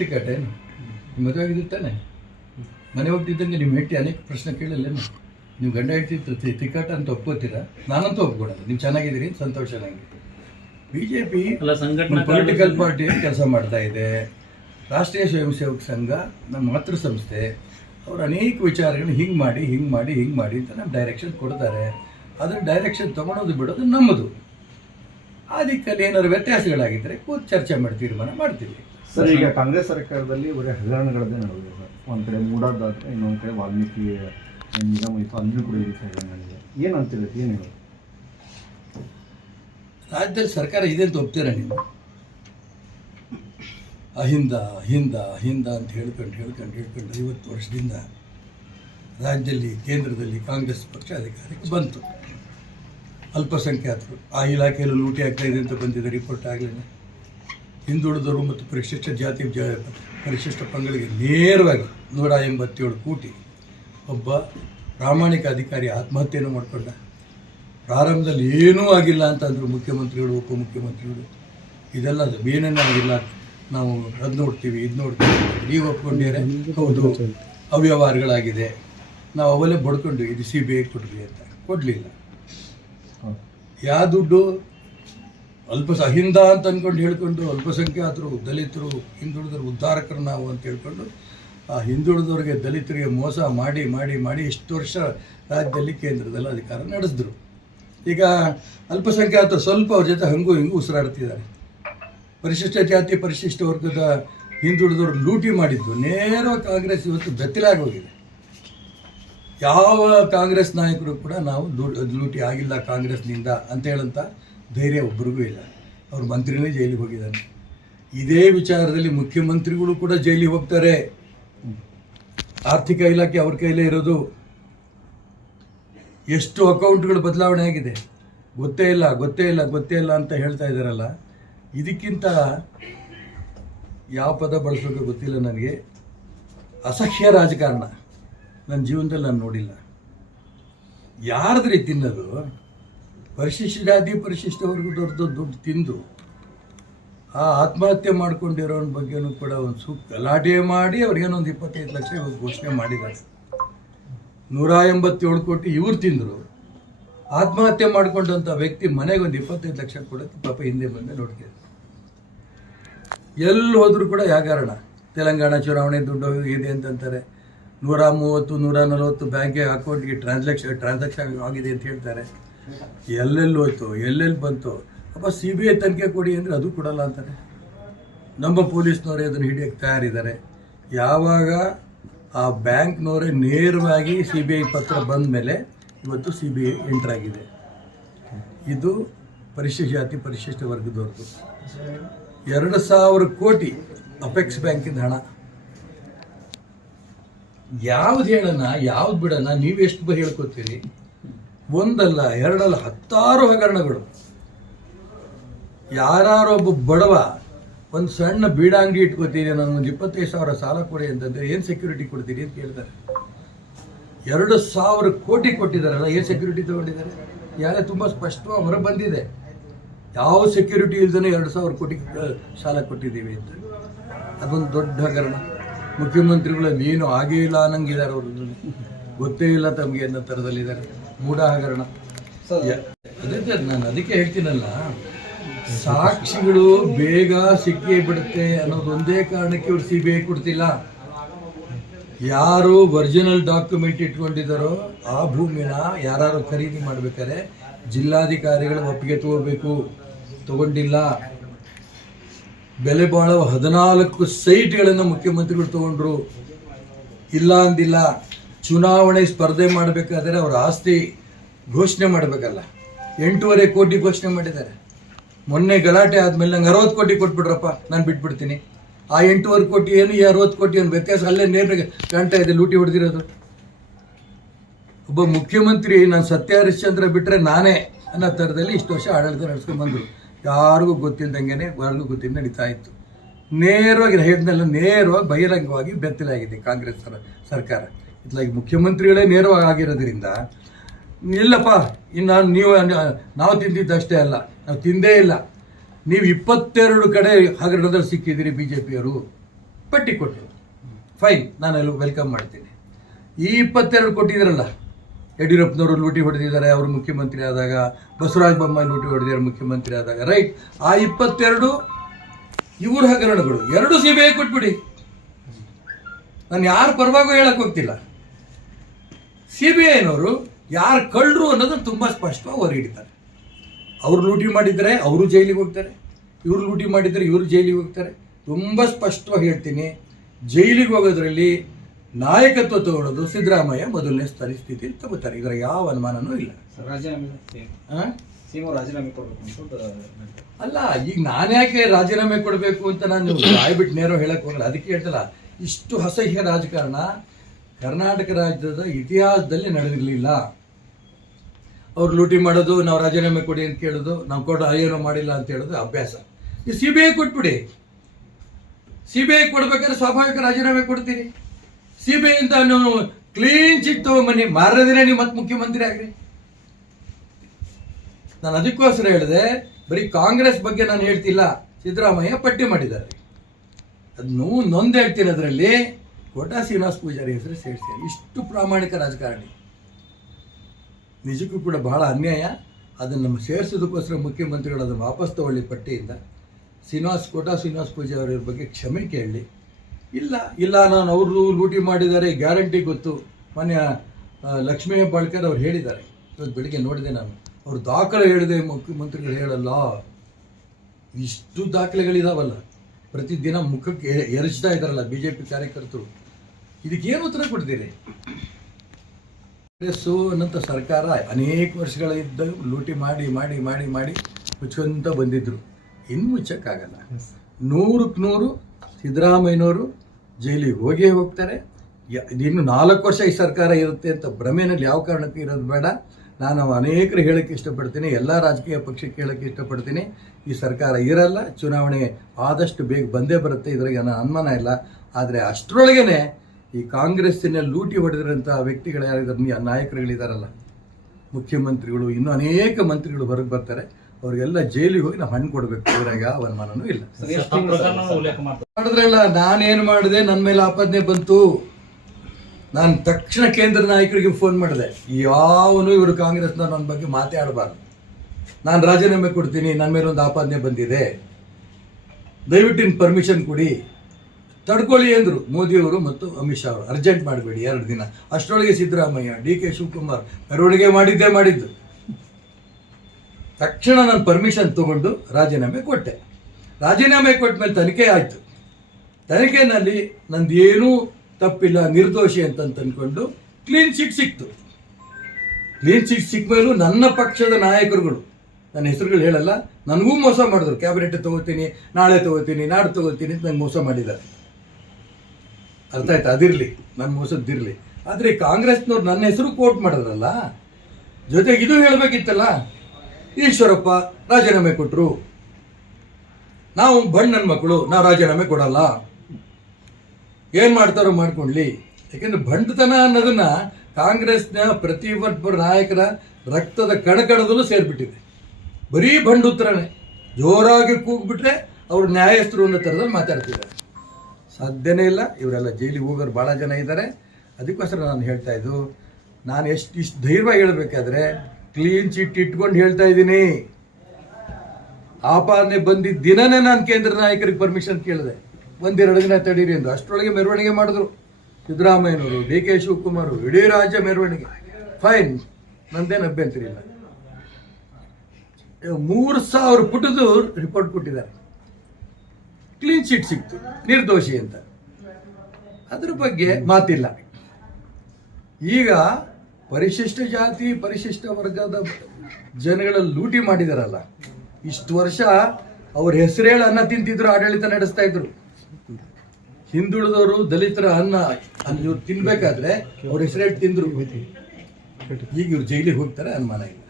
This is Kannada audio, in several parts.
ಟಿಕೆಟ್ ಏನು ಮದುವೆ ಆಗಿದ್ದಾನೆ ಮನೆ ಹೋಗ್ತಿದ್ದಂಗೆ ನಿಮ್ಮ ಹೆಂಡತಿ ಅನೇಕ ಪ್ರಶ್ನೆ ಕೇಳಿಲ್ಲೇನು ನೀವು ಗಂಡ ಹೇಳ್ತಿತ್ತು ಟಿಕೆಟ್ ಅಂತ ಒಪ್ಕೋತೀರಾ? ನಾನಂತೂ ಒಪ್ಕೊಡೋದು. ನೀವು ಚೆನ್ನಾಗಿದ್ದೀರಿ, ಸಂತೋಷ ನನಗೆ. BJP ಪೊಲಿಟಿಕಲ್ ಪಾರ್ಟಿ ಕೆಲಸ ಮಾಡ್ತಾ ಇದೆ. ರಾಷ್ಟ್ರೀಯ ಸ್ವಯಂ ಸೇವಕ ಸಂಘ ನಮ್ಮ ಮಾತೃ ಸಂಸ್ಥೆ. ಅವರು ಅನೇಕ ವಿಚಾರಗಳನ್ನ ಹಿಂಗೆ ಮಾಡಿ ಅಂತ ನಮ್ಮ ಡೈರೆಕ್ಷನ್ ಕೊಡ್ತಾರೆ. ಅದನ್ನು ಡೈರೆಕ್ಷನ್ ತೊಗೊಳೋದು ಬಿಡೋದು ನಮ್ಮದು. ಆ ದಿಕ್ಕಲ್ಲಿ ಏನಾದ್ರು ವ್ಯತ್ಯಾಸಗಳಾಗಿದ್ದರೆ ಕೂತು ಚರ್ಚೆ ಮಾಡಿ ತೀರ್ಮಾನ ಮಾಡ್ತೀವಿ. ಸರ್, ಈಗ ಕಾಂಗ್ರೆಸ್ ಸರ್ಕಾರದಲ್ಲಿ ಬರೀ ಹಗರಣಗಳದ್ದೇ ನಡೆದಿದೆ ಸರ್. ಒಂದು ಕಡೆ ಮೂಡಾದಾದ್ರೆ, ಇನ್ನೊಂದು ಕಡೆ ವಾಲ್ಮೀಕಿ ನಿಗಮ ಇತ್ತು, ಅಲ್ಲೂ ಕೂಡ ಈ ರೀತಿ ಹಗರಣಗಳಿದೆ. ಏನು ಅಂತೀರಿ? ಏನು ಹೇಳೋದು? ರಾಜ್ಯದಲ್ಲಿ ಸರ್ಕಾರ ಇದೆ ಅಂತ ಒಪ್ತೀರಾ ನೀವು? ಅಹಿಂದ ಅಂತ ಹೇಳ್ಕೊಂಡು 50 ವರ್ಷದಿಂದ ರಾಜ್ಯದಲ್ಲಿ ಕೇಂದ್ರದಲ್ಲಿ ಕಾಂಗ್ರೆಸ್ ಪಕ್ಷ ಅಧಿಕಾರಕ್ಕೆ ಬಂತು. ಅಲ್ಪಸಂಖ್ಯಾತರು ಆ ಇಲಾಖೆಯಲ್ಲಿ ಲೂಟಿ ಆಗ್ತಾ ಇದೆ ಅಂತ ಬಂದಿದೆ ರಿಪೋರ್ಟ್ ಆಗಲೇ. ಹಿಂದುಳಿದವರು ಮತ್ತು ಪರಿಶಿಷ್ಟ ಜಾತಿ ಪರಿಶಿಷ್ಟ ಪಂಗಡಿಗೆ ನೇರವಾಗಿ 187 ಕೋಟಿ. ಒಬ್ಬ ಪ್ರಾಮಾಣಿಕ ಅಧಿಕಾರಿ ಆತ್ಮಹತ್ಯೆಯನ್ನು ಮಾಡಿಕೊಂಡ. ಪ್ರಾರಂಭದಲ್ಲಿ ಏನೂ ಆಗಿಲ್ಲ ಅಂತಂದರು ಮುಖ್ಯಮಂತ್ರಿಗಳು, ಉಪಮುಖ್ಯಮಂತ್ರಿಗಳು. ಇದೆಲ್ಲ ಅದು ಏನೇನೂ ಆಗಿಲ್ಲ, ನಾವು ಅದು ನೋಡ್ತೀವಿ, ಇದು ನೋಡ್ತೀವಿ. ನೀವು ಒಪ್ಕೊಂಡಿದ್ದಾರೆ, ಹೌದು ಅವ್ಯವಹಾರಗಳಾಗಿದೆ, ನಾವು ಅವೆಲ್ಲ ಬಡ್ಕೊಂಡು ಇದು CBI ಕೊಡ್ರಿ ಅಂತ. ಕೊಡಲಿಲ್ಲ. ಯಾವ ದುಡ್ಡು? ಅಹಿಂದ ಅಂತ ಅಂದ್ಕೊಂಡು ಹೇಳ್ಕೊಂಡು ಅಲ್ಪಸಂಖ್ಯಾತರು, ದಲಿತರು, ಹಿಂದುಳಿದವರು ಉದ್ಧಾರಕರು ನಾವು ಅಂತ ಹೇಳ್ಕೊಂಡು ಆ ಹಿಂದುಳಿದವ್ರಿಗೆ, ದಲಿತರಿಗೆ ಮೋಸ ಮಾಡಿ ಇಷ್ಟು ವರ್ಷ ರಾಜ್ಯದಲ್ಲಿ ಕೇಂದ್ರದಲ್ಲಿ ಅಧಿಕಾರ ನಡೆಸಿದ್ರು. ಈಗ ಅಲ್ಪಸಂಖ್ಯಾತರು ಸ್ವಲ್ಪ ಅವ್ರ ಜೊತೆ ಹಂಗೂ ಹಿಂಗೂ ಉಸಿರಾಡ್ತಿದ್ದಾರೆ. ಪರಿಶಿಷ್ಟ ಜಾತಿ ಪರಿಶಿಷ್ಟ ವರ್ಗದ ಹಿಂದುಳಿದವರು ಲೂಟಿ ಮಾಡಿದ್ದು ನೇರವಾಗಿ ಕಾಂಗ್ರೆಸ್ ಇವತ್ತು ಬೆತ್ತಲಾಗಿ ಹೋಗಿದೆ. ಯಾವ ಕಾಂಗ್ರೆಸ್ ನಾಯಕರು ಕೂಡ ನಾವು ಲೂಟಿ ಆಗಿಲ್ಲ ಕಾಂಗ್ರೆಸ್ನಿಂದ ಅಂತ ಹೇಳಂತ ಧೈರ್ಯ ಒಬ್ಬರಿಗೂ ಇಲ್ಲ. ಅವ್ರ ಮಂತ್ರಿನೇ ಜೈಲಿಗೆ ಹೋಗಿದ್ದಾನೆ. ಇದೇ ವಿಚಾರದಲ್ಲಿ ಮುಖ್ಯಮಂತ್ರಿಗಳು ಕೂಡ ಜೈಲಿಗೆ ಹೋಗ್ತಾರೆ. ಆರ್ಥಿಕ ಇಲಾಖೆ ಅವ್ರ ಕೈಲೇ ಇರೋದು. ಎಷ್ಟು ಅಕೌಂಟ್ಗಳು ಬದಲಾವಣೆ ಆಗಿದೆ ಗೊತ್ತೇ ಇಲ್ಲ ಅಂತ ಹೇಳ್ತಾ ಇದ್ದಾರಲ್ಲ. ಇದಕ್ಕಿಂತ ಯಾವ ಪದ ಬಳಸೋಕೆ ಗೊತ್ತಿಲ್ಲ ನನಗೆ. ಅಸಹ್ಯ ರಾಜಕಾರಣ ನನ್ನ ಜೀವನದಲ್ಲಿ ನಾನು ನೋಡಿಲ್ಲ. ಯಾರದ್ರಿ ತಿನ್ನೋದು? ಪರಿಶಿಷ್ಟ ಜಾತಿ ಪರಿಶಿಷ್ಟ ವರ್ಗದವ್ರದ್ದು ದುಡ್ಡು ತಿಂದು ಆ ಆತ್ಮಹತ್ಯೆ ಮಾಡ್ಕೊಂಡಿರೋನ ಬಗ್ಗೆನೂ ಕೂಡ ಒಂದು ಗಲಾಟೆ ಮಾಡಿ ಅವ್ರಿಗೇನೊಂದು 25 ಲಕ್ಷ ಇವಾಗ ಘೋಷಣೆ ಮಾಡಿದ್ದಾರೆ. 187 ಕೋಟಿ ಇವ್ರು ತಿಂದರು. ಆತ್ಮಹತ್ಯೆ ಮಾಡ್ಕೊಂಡಂಥ ವ್ಯಕ್ತಿ ಮನೆಗೆ ಒಂದು 25 ಲಕ್ಷ ಕೊಡೋಕ್ಕೆ ಪಾಪ ಹಿಂದೆ ಬಂದೆ ನೋಡ್ತೀವಿ. ಎಲ್ಲಿ ಹೋದರೂ ಕೂಡ ಯಾಕಾರಣ ತೆಲಂಗಾಣ ಚುನಾವಣೆ ದುಡ್ಡು ಇದೆ ಅಂತಂತಾರೆ. 130, 140 ಬ್ಯಾಂಕ್ ಅಕೌಂಟ್ಗೆ ಟ್ರಾನ್ಸಾಕ್ಷನ್ ಆಗಿದೆ ಅಂತ ಹೇಳ್ತಾರೆ. ಎಲ್ಲೆಲ್ಲಿ ಹೋಯ್ತು, ಎಲ್ಲೆಲ್ಲಿ ಬಂತು? ಅಪ್ಪ CBI ತನಿಖೆ ಕೊಡಿ ಅಂದರೆ ಅದು ಕೊಡಲ್ಲ ಅಂತಾರೆ. ನಮ್ಮ ಪೊಲೀಸ್ನವರೇ ಅದನ್ನು ಹಿಡಿಯೋಕ್ಕೆ ತಯಾರಿದ್ದಾರೆ. ಯಾವಾಗ ಆ ಬ್ಯಾಂಕ್ನವರೇ ನೇರವಾಗಿ CBI ಪತ್ರ ಬಂದ ಮೇಲೆ ಇವತ್ತು CBI ಎಂಟರ್ ಆಗಿದೆ. ಇದು ಪರಿಶಿಷ್ಟ ಜಾತಿ ಪರಿಶಿಷ್ಟ ವರ್ಗದವ್ರದ್ದು. 2,000 ಕೋಟಿ ಅಪೆಕ್ಸ್ ಬ್ಯಾಂಕಿಂದ ಹಣ. ಯಾವ್ದು ಹೇಳೋಣ, ಯಾವ್ದು ಬಿಡೋಣ? ನೀವು ಎಷ್ಟು ಹೇಳ್ಕೊತೀರಿ? ಒಂದಲ್ಲ, ಎರಡಲ್ಲ, 10 ಹಗರಣಗಳು. ಯಾರೊಬ್ಬ ಬಡವ ಒಂದು ಸಣ್ಣ ಬೀಡ ಅಂಗಡಿ ಇಟ್ಕೋತೀರಿ, ನನಗೊಂದು 25,000 ಸಾಲ ಕೊಡಿ ಅಂತಂದರೆ ಏನು ಸೆಕ್ಯೂರಿಟಿ ಕೊಡ್ತೀರಿ ಅಂತ ಕೇಳ್ತಾರೆ. 2,000 ಕೋಟಿ ಕೊಟ್ಟಿದ್ದಾರಲ್ಲ, ಏನು ಸೆಕ್ಯೂರಿಟಿ ತೊಗೊಂಡಿದ್ದಾರೆ? ಯಾರೇ ತುಂಬ ಸ್ಪಷ್ಟವಾಗಿ ಹೊರ ಬಂದಿದೆ. ಯಾವ ಸೆಕ್ಯೂರಿಟಿ ಇಲ್ದೇ 2,000 ಕೋಟಿ ಸಾಲ ಕೊಟ್ಟಿದ್ದೀವಿ ಅಂತ. ಅದೊಂದು ದೊಡ್ಡ ಹಗರಣ. ಮುಖ್ಯಮಂತ್ರಿಗಳಲ್ಲಿ ಏನು ಆಗೇ ಇಲ್ಲ ಅನ್ನಂಗಿದ್ದಾರೆ. ಅವರು ಗೊತ್ತೇ ಇಲ್ಲ ತಮಗೆ ಅನ್ನೋ ಥರದಲ್ಲಿದ್ದಾರೆ. ಮೂಢ ಹಗರಣ. ಅದೇ ನಾನು ಅದಕ್ಕೆ ಹೇಳ್ತೀನಲ್ಲ, ಸಾಕ್ಷಿಗಳು ಬೇಗ ಸಿಕ್ಕೇ ಬಿಡುತ್ತೆ ಅನ್ನೋದೊಂದೇ ಕಾರಣಕ್ಕೆ ಇವ್ರು CBI ಕೊಡ್ತಿಲ್ಲ. ಯಾರು ಒರಿಜಿನಲ್ ಡಾಕ್ಯುಮೆಂಟ್ ಇಟ್ಕೊಂಡಿದ್ದಾರೋ ಆ ಭೂಮಿನ ಯಾರು ಖರೀದಿ ಮಾಡ್ಬೇಕಾದ್ರೆ ಜಿಲ್ಲಾಧಿಕಾರಿಗಳ ಒಪ್ಪಿಗೆ ತಗೋಬೇಕು. ತಗೊಂಡಿಲ್ಲ. ಬೆಲೆ ಬಾಳುವ 14 ಸೈಟ್ಗಳನ್ನು ಮುಖ್ಯಮಂತ್ರಿಗಳು ತಗೊಂಡ್ರು. ಇಲ್ಲ ಅಂದಿಲ್ಲ. ಚುನಾವಣೆ ಸ್ಪರ್ಧೆ ಮಾಡಬೇಕಾದ್ರೆ ಅವ್ರ ಆಸ್ತಿ ಘೋಷಣೆ ಮಾಡಬೇಕಲ್ಲ, 8.5 ಕೋಟಿ ಘೋಷಣೆ ಮಾಡಿದ್ದಾರೆ. ಮೊನ್ನೆ ಗಲಾಟೆ ಆದಮೇಲೆ ನಂಗೆ 60 ಕೋಟಿ ಕೊಟ್ಬಿಡ್ರಪ್ಪ, ನಾನು ಬಿಟ್ಬಿಡ್ತೀನಿ. ಆ 8.5 ಕೋಟಿ ಏನು, ಈ 60 ಕೋಟಿ ಏನು ವ್ಯತ್ಯಾಸ ಅಲ್ಲೇ ನೇರ ಕಾಣ್ತಾ ಇದೆ. ಲೂಟಿ ಹೊಡೆದಿರೋದು. ಒಬ್ಬ ಮುಖ್ಯಮಂತ್ರಿ ನಾನು ಸತ್ಯ ಹರಿಶ್ಚಂದ್ರ ಬಿಟ್ಟರೆ ನಾನೇ ಅನ್ನೋ ಥರದಲ್ಲಿ ಇಷ್ಟು ವರ್ಷ ಆಡಳಿತ ನಡೆಸ್ಕೊಂಡು ಬಂದರು. ಯಾರಿಗೂ ಗೊತ್ತಿಲ್ದಂಗೆ, ಯಾರಿಗೂ ಗೊತ್ತಿಲ್ಲ ನಡೀತಾ ಇತ್ತು. ನೇರವಾಗಿ ಹೇಳಿದ್ನೆಲ್ಲ ನೇರವಾಗಿ ಬಹಿರಂಗವಾಗಿ ಬೆತ್ತಲಾಗಿದೆ ಕಾಂಗ್ರೆಸ್ ಸರ್ಕಾರ. ಇತ್ಲಾಗಿ ಮುಖ್ಯಮಂತ್ರಿಗಳೇ ನೇರವಾಗಿ ಆಗಿರೋದ್ರಿಂದ ಇಲ್ಲಪ್ಪ, ಇನ್ನು ನಾವು ತಿಂದಿದ್ದಷ್ಟೇ ಅಲ್ಲ, ನಾವು ತಿಂದೇ ಇಲ್ಲ. ನೀವು 22 ಕಡೆ ಹಗರಣದಲ್ಲಿ ಸಿಕ್ಕಿದ್ದೀರಿ BJPಯವರು. ಪಟ್ಟಿ ಕೊಟ್ಟರು. ಫೈನ್, ನಾನು ಅಲ್ಲಿ ವೆಲ್ಕಮ್ ಮಾಡ್ತೀನಿ. ಈ 22 ಕೊಟ್ಟಿದ್ದೀರಲ್ಲ, ಯಡಿಯೂರಪ್ಪನವರು ಲೂಟಿ ಹೊಡೆದಿದ್ದಾರೆ ಅವರು ಮುಖ್ಯಮಂತ್ರಿ ಆದಾಗ, ಬಸವರಾಜ ಬೊಮ್ಮಾಯಿ ಲೂಟಿ ಹೊಡೆದಿದ್ದಾರೆ ಮುಖ್ಯಮಂತ್ರಿ ಆದಾಗ, ರೈಟ್? ಆ 22 ಇವ್ರ ಹಗರಣಗಳು 2 CBI ಕೊಟ್ಬಿಡಿ. ನಾನು ಯಾರ ಪರವಾಗೂ ಹೇಳಕ್ ಹೋಗ್ತಿಲ್ಲ. CBIನವರು ಯಾರು ಕಳ್ಳರು ಅನ್ನೋದನ್ನು ತುಂಬ ಸ್ಪಷ್ಟವಾಗಿ ಹೊರ ಹಿಡಿತಾರೆ. ಅವ್ರು ಲೂಟಿ ಮಾಡಿದರೆ ಅವರು ಜೈಲಿಗೆ ಹೋಗ್ತಾರೆ, ಇವ್ರು ಲೂಟಿ ಮಾಡಿದರೆ ಇವರು ಜೈಲಿಗೆ ಹೋಗ್ತಾರೆ. ತುಂಬ ಸ್ಪಷ್ಟವಾಗಿ ಹೇಳ್ತೀನಿ, ಜೈಲಿಗೆ ಹೋಗೋದ್ರಲ್ಲಿ ನಾಯಕತ್ವ ತಗೊಳ್ಳೋದು ಸಿದ್ದರಾಮಯ್ಯ ಮೊದಲನೇ ಸ್ಥಿತಿ ತಗೋತಾರೆ. ಇದರ ಯಾವ ಅನುಮಾನನೂ ಇಲ್ಲ. ಅಲ್ಲ, ಈಗ ನಾನು ಯಾಕೆ ರಾಜೀನಾಮೆ ಕೊಡಬೇಕು ಅಂತ ನಾನು ಬಾಯ್ಬಿಟ್ಟು ನೇರ ಹೇಳಕ್ ಹೋಗಲ್ಲ. ಅದಕ್ಕೆ ಹೇಳ್ತಲ್ಲ, ಇಷ್ಟು ಅಸಹ್ಯ ರಾಜಕಾರಣ ಕರ್ನಾಟಕ ರಾಜ್ಯದ ಇತಿಹಾಸದಲ್ಲಿ ನಡೆದಿರಲಿಲ್ಲ. ಅವ್ರು ಲೂಟಿ ಮಾಡೋದು, ನಾವು ರಾಜೀನಾಮೆ ಕೊಡಿ ಅಂತ ಕೇಳೋದು, ನಾವು ಏನೋ ಮಾಡಿಲ್ಲ ಅಂತ ಹೇಳೋದು ಅಭ್ಯಾಸ. ಈ CBI ಕೊಟ್ಬಿಡಿ. CBI ಕೊಡ್ಬೇಕಾದ್ರೆ ಸ್ವಾಭಾವಿಕ ರಾಜೀನಾಮೆ ಕೊಡ್ತೀರಿ. CBI ಅಂತ ನೀವು ಕ್ಲೀನ್ ಚಿಟ್ ತಗೊಂಬನ್ನಿ, ಮಾರನೇ ದಿನ ನೀವು ಮತ್ತೆ ಮುಖ್ಯಮಂತ್ರಿ ಆಗ್ರಿ. ನಾನು ಅದಕ್ಕೋಸ್ಕರ ಹೇಳಿದೆ, ಬರೀ ಕಾಂಗ್ರೆಸ್ ಬಗ್ಗೆ ನಾನು ಹೇಳ್ತಿಲ್ಲ, ಸಿದ್ದರಾಮಯ್ಯ ಪಟ್ಟಿ ಮಾಡಿದ್ದಾರೆ. ಅದನ್ನು ನೊಂದು ಹೇಳ್ತೀನಿ. ಅದರಲ್ಲಿ ಕೋಟಾ ಶ್ರೀನಿವಾಸ ಪೂಜಾರಿ ಹೆಸರು ಸೇರಿಸ್ತಾರೆ. ಇಷ್ಟು ಪ್ರಾಮಾಣಿಕ ರಾಜಕಾರಣಿ, ನಿಜಕ್ಕೂ ಕೂಡ ಬಹಳ ಅನ್ಯಾಯ. ಅದನ್ನು ನಮ್ಮ ಸೇರಿಸೋದಕ್ಕೋಸ್ಕರ ಮುಖ್ಯಮಂತ್ರಿಗಳು ಅದನ್ನು ವಾಪಸ್ ತಗೊಳ್ಳಿ ಪಟ್ಟಿಯಿಂದ. ಕೋಟಾ ಶ್ರೀನಿವಾಸ ಪೂಜಾರಿ ಅವ್ರ ಬಗ್ಗೆ ಕ್ಷಮೆ ಕೇಳಲಿ. ಇಲ್ಲ ನಾನು ಅವರು ಲೂಟಿ ಮಾಡಿದ್ದಾರೆ ಗ್ಯಾರಂಟಿ ಗೊತ್ತು. ಮೊನ್ನೆ ಲಕ್ಷ್ಮೀ ಹೆಬ್ಬಾಳ್ಕರ್ ಅವ್ರು ಹೇಳಿದ್ದಾರೆ, ಇವತ್ತು ಬೆಳಿಗ್ಗೆ ನೋಡಿದೆ ನಾನು. ಅವ್ರು ದಾಖಲೆ ಹೇಳಿದೆ, ಮುಖ್ಯಮಂತ್ರಿಗಳು ಹೇಳಲ್ಲ. ಇಷ್ಟು ದಾಖಲೆಗಳಿದಾವಲ್ಲ, ಪ್ರತಿದಿನ ಮುಖಕ್ಕೆ ಎರಚ್ತಾ ಇದ್ದಾರಲ್ಲ BJP ಕಾರ್ಯಕರ್ತರು. ಇದಕ್ಕೇನು ಉತ್ತರ ಕೊಡ್ತೀರಿ? ಕಾಂಗ್ರೆಸ್ಸು ಅನ್ನೋಂಥ ಸರ್ಕಾರ ಅನೇಕ ವರ್ಷಗಳಿದ್ದ ಲೂಟಿ ಮಾಡಿ ಮಾಡಿ ಮಾಡಿ ಮಾಡಿ ಮುಚ್ಕೊಂತ ಬಂದಿದ್ರು. ಇನ್ನು ಮುಚ್ಚಕ್ಕಾಗಲ್ಲ. 100ಕ್ಕೆ 100 ಸಿದ್ದರಾಮಯ್ಯನವರು ಜೈಲಿಗೆ ಹೋಗೇ ಹೋಗ್ತಾರೆ. ಇನ್ನು 4 ವರ್ಷ ಈ ಸರ್ಕಾರ ಇರುತ್ತೆ ಅಂತ ಭ್ರಮೆಯಲ್ಲಿ ಯಾವ ಕಾರಣಕ್ಕೂ ಇರೋದು ಬೇಡ. ನಾನು ಅನೇಕರು ಹೇಳೋಕ್ಕೆ ಇಷ್ಟಪಡ್ತೀನಿ, ಎಲ್ಲ ರಾಜಕೀಯ ಪಕ್ಷಕ್ಕೆ ಹೇಳೋಕ್ಕೆ ಇಷ್ಟಪಡ್ತೀನಿ, ಈ ಸರ್ಕಾರ ಇರಲ್ಲ, ಚುನಾವಣೆ ಆದಷ್ಟು ಬೇಗ ಬಂದೇ ಬರುತ್ತೆ, ಇದ್ರಾಗ ನನ್ನ ಅನುಮಾನ ಇಲ್ಲ. ಆದರೆ ಅಷ್ಟರೊಳಗೇ ಈ ಕಾಂಗ್ರೆಸ್ಸಿನ ಲೂಟಿ ಹೊಡೆದಿರೋಂಥ ವ್ಯಕ್ತಿಗಳು ಯಾರಿದ್ದಾರೆ, ನಾಯಕರುಗಳಿದಾರಲ್ಲ, ಮುಖ್ಯಮಂತ್ರಿಗಳು, ಇನ್ನೂ ಅನೇಕ ಮಂತ್ರಿಗಳು ಹೊರಗೆ ಬರ್ತಾರೆ. ಅವ್ರಿಗೆಲ್ಲ ಜೈಲಿಗೆ ಹೋಗಿ ನಾವು ಹಣ್ಣು ಕೊಡಬೇಕು, ಇದ್ರಾಗ ಯಾವ ಅನುಮಾನನೂ ಇಲ್ಲ. ಮಾಡಿದ್ರಲ್ಲ, ನಾನೇನು ಮಾಡಿದೆ, ನನ್ನ ಮೇಲೆ ಆಪಾದನೆ ಬಂತು. ನಾನು ತಕ್ಷಣ ಕೇಂದ್ರ ನಾಯಕರಿಗೆ ಫೋನ್ ಮಾಡಿದೆ, ಯಾವನು ಇವರು ಕಾಂಗ್ರೆಸ್ನವ್ರು ನನ್ನ ಬಗ್ಗೆ ಮಾತಾಡಬಾರ್ದು, ನಾನು ರಾಜೀನಾಮೆ ಕೊಡ್ತೀನಿ, ನನ್ನ ಮೇಲೆ ಒಂದು ಆಪಾದನೆ ಬಂದಿದೆ, ದಯವಿಟ್ಟು ಪರ್ಮಿಷನ್ ಕೊಡಿ, ತಡ್ಕೊಳ್ಳಿ ಅಂದರು ಮೋದಿಯವರು ಮತ್ತು ಅಮಿತ್ ಶಾ ಅವರು. ಅರ್ಜೆಂಟ್ ಮಾಡಬೇಡಿ, 2 ದಿನ. ಅಷ್ಟರೊಳಗೆ ಸಿದ್ದರಾಮಯ್ಯ, DK ಶಿವಕುಮಾರ್ ಮೆರವಣಿಗೆ ಮಾಡಿದ್ದು. ತಕ್ಷಣ ನಾನು ಪರ್ಮಿಷನ್ ತಗೊಂಡು ರಾಜೀನಾಮೆ ಕೊಟ್ಟೆ. ರಾಜೀನಾಮೆ ಕೊಟ್ಟ ಮೇಲೆ ತನಿಖೆ ಆಯಿತು. ತನಿಖೆಯಲ್ಲಿ ನಂದೇನೂ ತಪ್ಪಿಲ್ಲ, ನಿರ್ದೋಷಿ ಅಂತ ಅಂದ್ಕೊಂಡು ಕ್ಲೀನ್ ಚಿಟ್ ಸಿಕ್ತು. ಕ್ಲೀನ್ ಚಿಟ್ ಸಿಕ್ಕ ಮೇಲೂ ನನ್ನ ಪಕ್ಷದ ನಾಯಕರುಗಳು, ನನ್ನ ಹೆಸರುಗಳು ಹೇಳಲ್ಲ, ನನಗೂ ಮೋಸ ಮಾಡಿದ್ರು. ಕ್ಯಾಬಿನೆಟ್ ತಗೋತೀನಿ, ನಾಳೆ ತಗೋತೀನಿ, ನಾಡು ತಗೋತೀನಿ ಅಂತ ನಂಗೆ ಮೋಸ ಮಾಡಿದ್ದಾರೆ. ಅರ್ಥ ಆಯ್ತು? ಅದಿರಲಿ, ನನ್ನ ಮೋಸದ್ದಿರಲಿ. ಆದರೆ ಕಾಂಗ್ರೆಸ್ನವ್ರು ನನ್ನ ಹೆಸರು ಕೋಟ್ ಮಾಡಿದ್ರಲ್ಲ, ಜೊತೆಗೆ ಇದು ಹೇಳಬೇಕಿತ್ತಲ್ಲ, ಈಶ್ವರಪ್ಪ ರಾಜೀನಾಮೆ ಕೊಟ್ಟರು, ನಾವು ಬಣ್ಣನ ಮಕ್ಕಳು, ನಾವು ರಾಜೀನಾಮೆ ಕೊಡಲ್ಲ, ಏನು ಮಾಡ್ತಾರೋ ಮಾಡ್ಕೊಳ್ಳಿ. ಯಾಕೆಂದ್ರೆ ಬಂಡತನ ಅನ್ನೋದನ್ನ ಕಾಂಗ್ರೆಸ್ನ ಪ್ರತಿಯೊಬ್ಬ ನಾಯಕರ ರಕ್ತದ ಕಣಕಣದಲ್ಲೂ ಸೇರಿಬಿಟ್ಟಿದೆ. ಬರೀ ಬಂಡುತ್ತರನೇ, ಜೋರಾಗಿ ಕೂಗ್ಬಿಟ್ರೆ ಅವರು ನ್ಯಾಯಸ್ಥರು ಅನ್ನೋ ಥರದಲ್ಲಿ ಮಾತಾಡ್ತಿದ್ದಾರೆ. ಸಾಧ್ಯನೇ ಇಲ್ಲ. ಇವರೆಲ್ಲ ಜೈಲಿಗೆ ಹೋಗೋರು ಭಾಳ ಜನ ಇದ್ದಾರೆ. ಅದಕ್ಕೋಸ್ಕರ ನಾನು ಹೇಳ್ತಾ ಇದ್ದು, ನಾನು ಇಷ್ಟು ಧೈರ್ಯವಾಗಿ ಹೇಳಬೇಕಾದ್ರೆ ಕ್ಲೀನ್ ಚಿಟ್ ಇಟ್ಕೊಂಡು ಹೇಳ್ತಾ ಇದ್ದೀನಿ. ಆಪಾದನೆ ಬಂದಿದ್ದ ದಿನನೇ ನಾನು ಕೇಂದ್ರ ನಾಯಕರಿಗೆ ಪರ್ಮಿಷನ್ ಕೇಳಿದೆ, 1-2 ದಿನ ತಡೀರಿ ಎಂದು. ಅಷ್ಟರೊಳಗೆ ಮೆರವಣಿಗೆ ಮಾಡಿದ್ರು ಸಿದ್ದರಾಮಯ್ಯನವರು, DK ಶಿವಕುಮಾರ್, ಇಡೀ ರಾಜ್ಯ ಮೆರವಣಿಗೆ. ಫೈನ್, ನಂದೇನು ಅಭ್ಯಂತರ ಇಲ್ಲ. 3000 ಪುಟದ್ದು ರಿಪೋರ್ಟ್ ಕೊಟ್ಟಿದ್ದಾರೆ, ಕ್ಲೀನ್ ಚಿಟ್ ಸಿಕ್ತು, ನಿರ್ದೋಷಿ ಅಂತ. ಅದ್ರ ಬಗ್ಗೆ ಮಾತಿಲ್ಲ. ಈಗ ಪರಿಶಿಷ್ಟ ಜಾತಿ ಪರಿಶಿಷ್ಟ ವರ್ಗದ ಜನಗಳ ಲೂಟಿ ಮಾಡಿದಾರಲ್ಲ, ಇಷ್ಟು ವರ್ಷ ಅವ್ರ ಹೆಸರೇಳ ಅನ್ನ ತಿಂತಿದ್ರು, ಆಡಳಿತ ನಡೆಸ್ತಾ ಇದ್ರು. ಹಿಂದುಳಿದವರು ದಲಿತರ ಅನ್ನ ಇವ್ರು ತಿನ್ಬೇಕಾದ್ರೆ ಅವ್ರ ಹೆಸರೇಟ್ ತಿಂದ್ರು. ಈಗ ಇವ್ರು ಜೈಲಿಗೆ ಹೋಗ್ತಾರೆ, ಅನುಮಾನ ಇಲ್ಲ.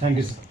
Thank you sir.